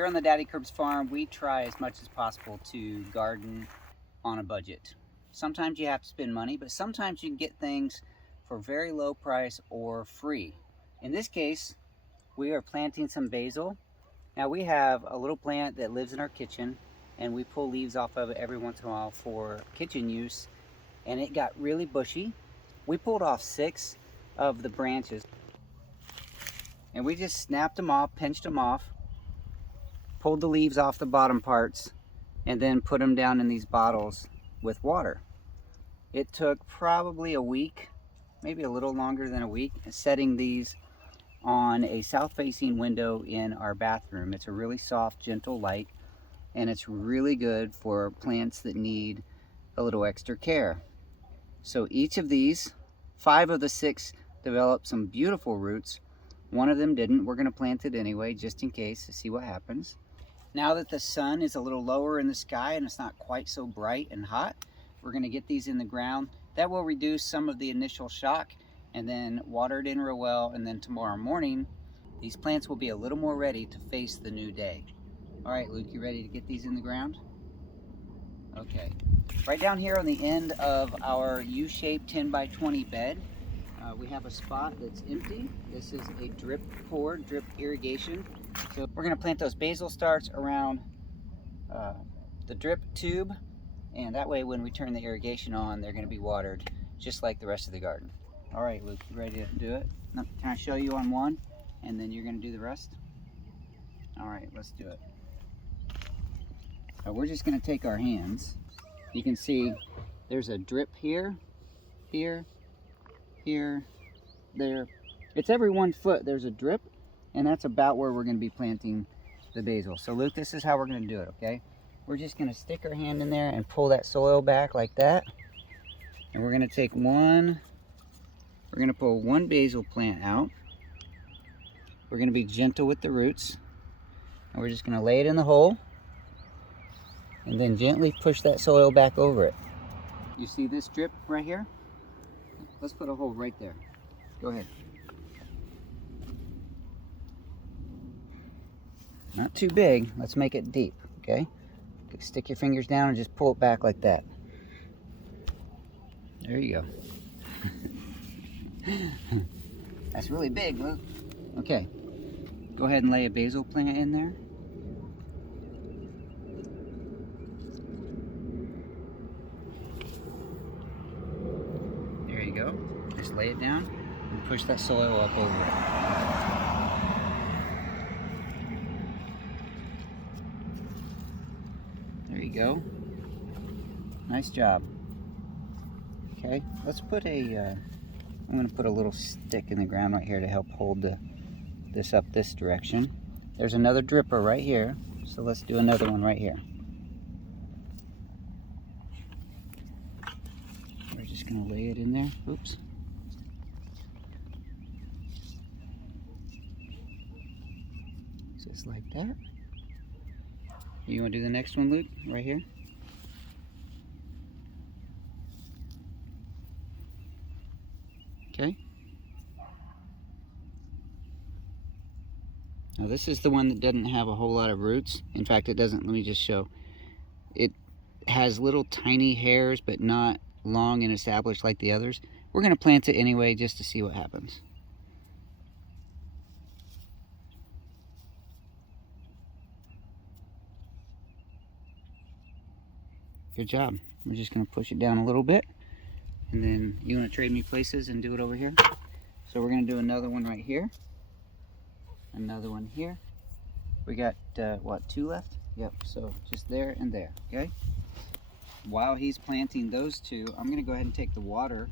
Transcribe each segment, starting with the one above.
Here on the Daddykirbs Farm, we try as much as possible to garden on a budget. Sometimes you have to spend money, but sometimes you can get things for very low price or free. In this case, we are planting some basil. Now we have a little plant that lives in our kitchen, and we pull leaves off of it every once in a while for kitchen use, and it got really bushy. We pulled off 6 of the branches, and we just snapped them off, pinched them off, pulled the leaves off the bottom parts, and then put them down in these bottles with water. It took probably a week, maybe a little longer than a week, setting these on a south-facing window in our bathroom. It's a really soft, gentle light, and it's really good for plants that need a little extra care. So each of these, 5 of the 6 developed some beautiful roots. One of them didn't. We're going to plant it anyway, just in case, to see what happens. Now that the sun is a little lower in the sky and it's not quite so bright and hot, we're going to get these in the ground. That will reduce some of the initial shock, and then water it in real well, and then tomorrow morning these plants will be a little more ready to face the new day. All right, Luke, you ready to get these in the ground? Okay. Right down here on the end of our U-shaped 10 by 20 bed, we have a spot that's empty. This is a drip irrigation. So we're going to plant those basil starts around the drip tube, and that way when we turn the irrigation on, they're going to be watered just like the rest of the garden. All right, Luke, you ready to do it? Now, can I show you on one, and then you're going to do the rest? All right, let's do it. So we're just going to take our hands. You can see there's a drip here, here, here, there. It's every 1 foot there's a drip, and that's about where we're going to be planting the basil. So Luke, this is how we're going to do it, okay? We're just going to stick our hand in there and pull that soil back like that. And we're going to take we're going to pull 1 basil plant out. We're going to be gentle with the roots. And we're just going to lay it in the hole, and then gently push that soil back over it. You see this drip right here? Let's put a hole right there. Go ahead. Not too big. Let's make it deep, okay? Stick your fingers down and just pull it back like that. There you go. That's really big, Luke. Okay. Go ahead and lay a basil plant in there. There you go. Just lay it down and push that soil up over it. There you go. Nice job. Okay, let's put I'm going to put a little stick in the ground right here to help hold this up this direction. There's another dripper right here, so let's do another one right here. We're just going to lay it in there. Oops. Just like that. You want to do the next one, Luke? Right here? Okay. Now this is the one that doesn't have a whole lot of roots. In fact, it doesn't. Let me just show. It has little tiny hairs, but not long and established like the others. We're going to plant it anyway just to see what happens. Good job. We're just going to push it down a little bit, and then you want to trade me places and do it over here. So we're going to do another one right here, another one here. We got what, 2 left? Yep. So just there and there. Okay. While he's planting those 2, I'm going to go ahead and take the water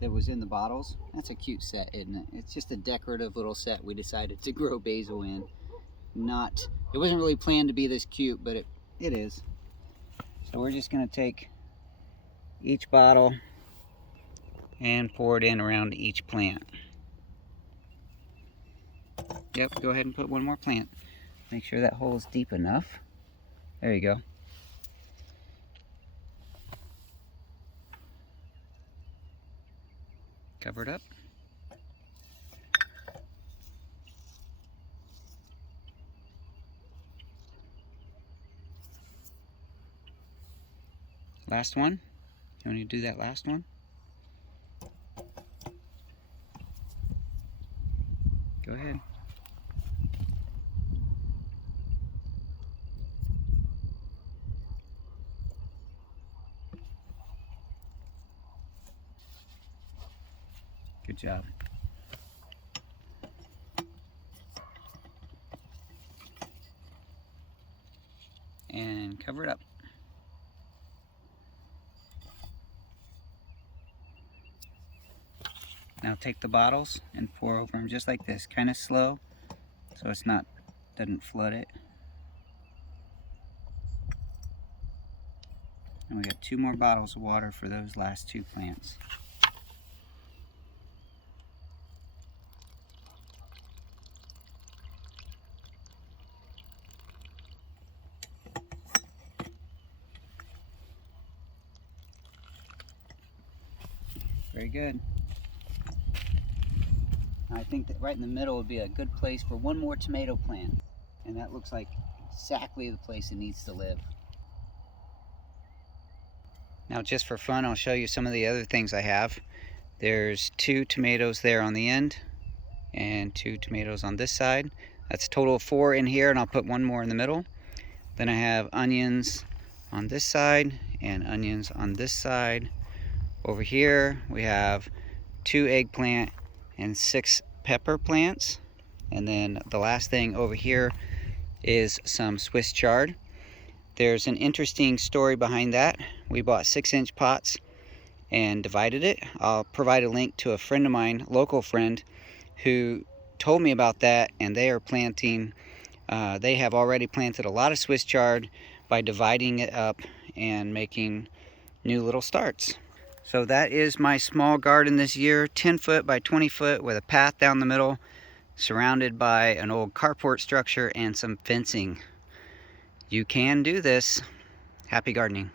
that was in the bottles. That's a cute set, isn't it? It's just a decorative little set we decided to grow basil in. It wasn't really planned to be this cute, but it is. So we're just going to take each bottle and pour it in around each plant. Yep, go ahead and put 1 more plant. Make sure that hole is deep enough. There you go. Cover it up. Last one. You want to do that last one? Go ahead. Good job. And cover it up. Now take the bottles and pour over them just like this, kind of slow, so it's not, doesn't flood it. And we got 2 more bottles of water for those last 2 plants. Very good. I think that right in the middle would be a good place for one more tomato plant. And that looks like exactly the place it needs to live. Now just for fun, I'll show you some of the other things I have. There's 2 tomatoes there on the end and 2 tomatoes on this side. That's a total of 4 in here, and I'll put 1 more in the middle. Then I have onions on this side and onions on this side. Over here we have 2 eggplant and 6 pepper plants. And then the last thing over here is some Swiss chard. There's an interesting story behind that. We bought 6-inch pots and divided it. I'll provide a link to a friend of mine, local friend, who told me about that, and they are planting, they have already planted a lot of Swiss chard by dividing it up and making new little starts. So that is my small garden this year, 10 foot by 20 foot with a path down the middle, surrounded by an old carport structure and some fencing. You can do this. Happy gardening.